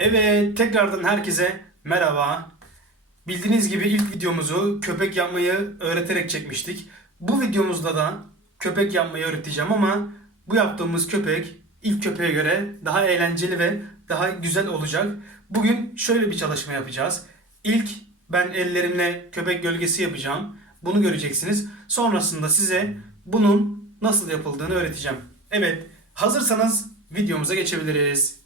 Evet, tekrardan herkese merhaba. Bildiğiniz gibi ilk videomuzu köpek yapmayı öğreterek çekmiştik. Bu videomuzda da köpek yapmayı öğreteceğim ama bu yaptığımız köpek ilk köpeğe göre daha eğlenceli ve daha güzel olacak. Bugün şöyle bir çalışma yapacağız. İlk ben ellerimle köpek gölgesi yapacağım. Bunu göreceksiniz. Sonrasında size bunun nasıl yapıldığını öğreteceğim. Evet, hazırsanız videomuza geçebiliriz.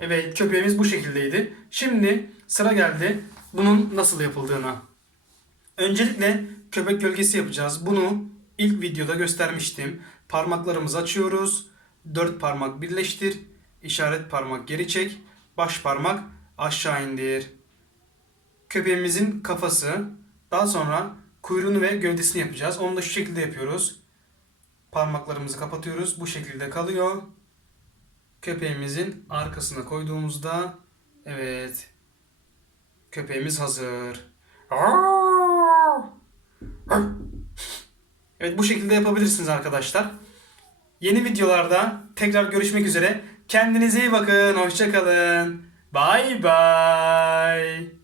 Evet köpeğimiz bu şekildeydi. Şimdi sıra geldi bunun nasıl yapıldığına. Öncelikle köpek gölgesi yapacağız. Bunu ilk videoda göstermiştim. Parmaklarımızı açıyoruz. Dört parmak birleştir. İşaret parmak geri çek. Baş parmak aşağı indir. Köpeğimizin kafası. Daha sonra kuyruğunu ve gövdesini yapacağız. Onu da şu şekilde yapıyoruz. Parmaklarımızı kapatıyoruz. Bu şekilde kalıyor köpeğimizin arkasına koyduğumuzda evet köpeğimiz hazır. Evet bu şekilde yapabilirsiniz arkadaşlar. Yeni videolarda tekrar görüşmek üzere. Kendinize iyi bakın. Hoşçakalın. Bye bye.